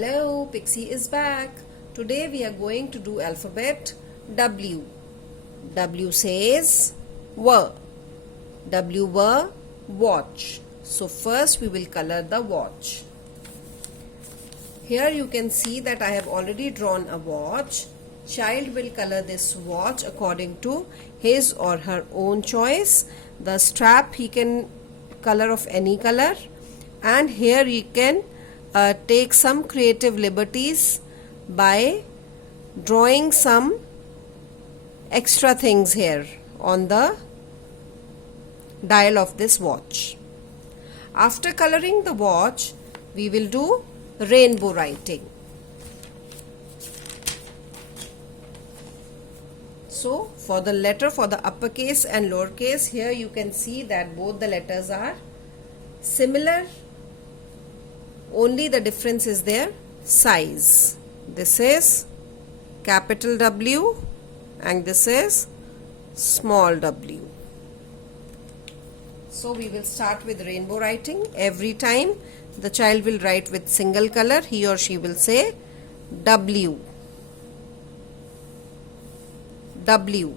Hello, Pixie is back. Today we are going to do alphabet W. W says W. W watch. So first we will color the watch. Here you can see that I have already drawn a watch. Child will color this watch according to his or her own choice. The strap he can color of any color, and here you can take some creative liberties by drawing some extra things here on the dial of this watch. After coloring the watch, we will do rainbow writing. So for the letter, for the uppercase and lowercase, here you can see that both the letters are similar. Only the difference is their size. This is capital W and this is small w. So we will start with rainbow writing. Every time the child will write with single color, he or she will say W. W.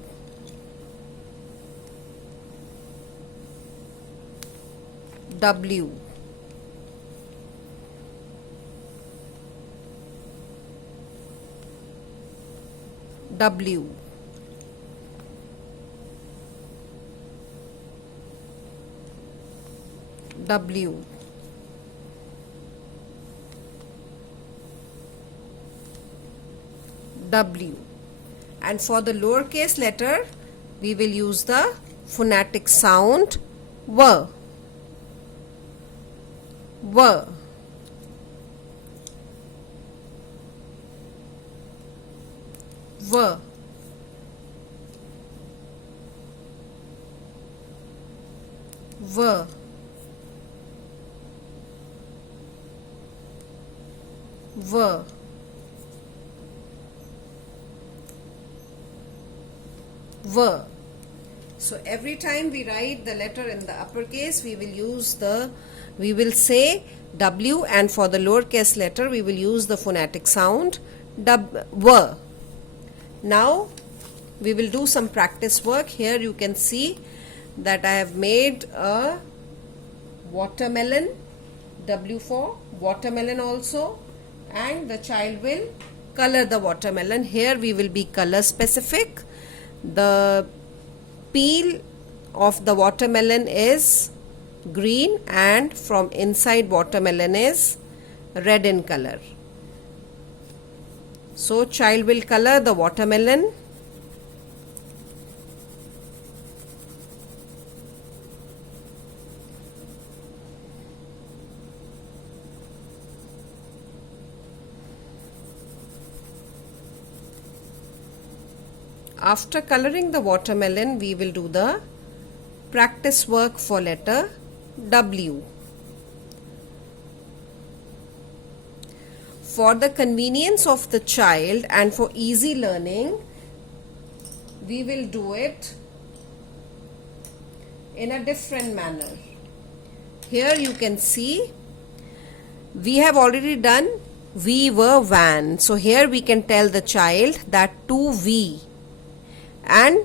W. W. W. W. And for the lowercase letter, we will use the phonetic sound W. W. W. W. W. W. So every time we write the letter in the uppercase, we will say W, and for the lowercase letter we will use the phonetic sound W. Now we will do some practice work. Here you can see that I have made a watermelon, W for watermelon also, and the child will color the watermelon. Here we will be color specific. The peel of the watermelon is green and from inside watermelon is red in color. So child will color the watermelon. After coloring the watermelon, we will do the practice work for letter W. For the convenience of the child and for easy learning, we will do it in a different manner. Here you can see we have already done we were van. So here we can tell the child that to we, and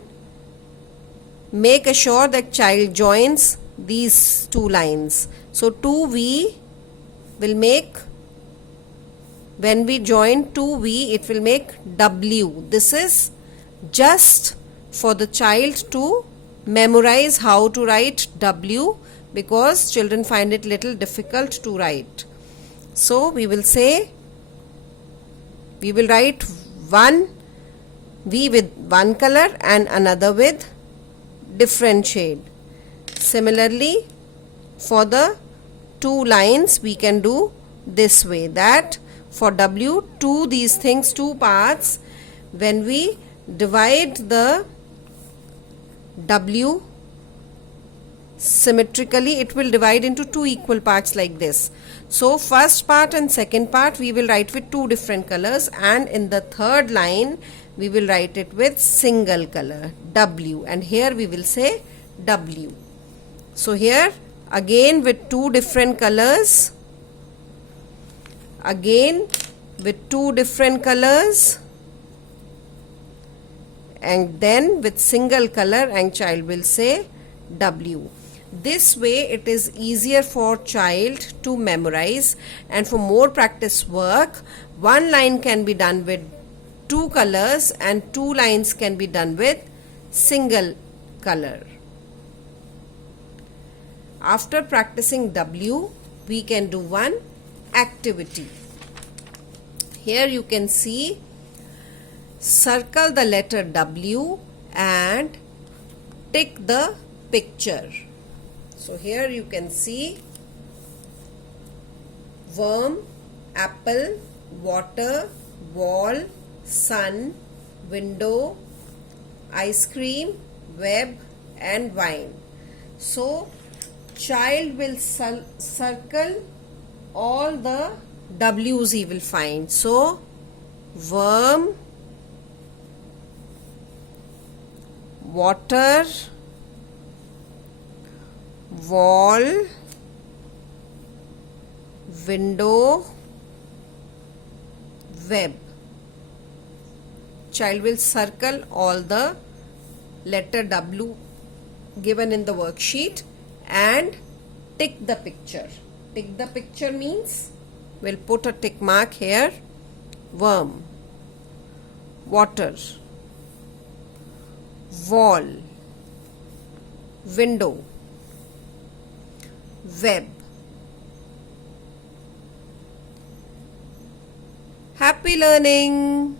make sure that child joins these two lines. So to we will make, when we join to we, it will make W. This is just for the child to memorize how to write W, because children find it little difficult to write. So we will say, we will write one V with one color and another with different shade. Similarly, for the two lines we can do this way, that for W, these things, two parts, when we divide the W symmetrically, it will divide into two equal parts like this. So first part and second part we will write with two different colors, and in the third line we will write it with single color W, and here we will say W. So here again with two different colors, again with two different colors, and then with single color, and child will say W. This way it is easier for child to memorize, and for more practice work, one line can be done with two colors and two lines can be done with single color. After practicing W, we can do one activity. Here you can see, circle the letter W and tick the picture. So here you can see worm, apple, water, wall, sun, window, ice cream, web and wine. So child will circle all the W's he will find. So worm, water, wall, window, web. Child will circle all the letter W given in the worksheet and tick the picture. Tick the picture means we'll put a tick mark here. Worm, water, wall, window, web. Happy learning!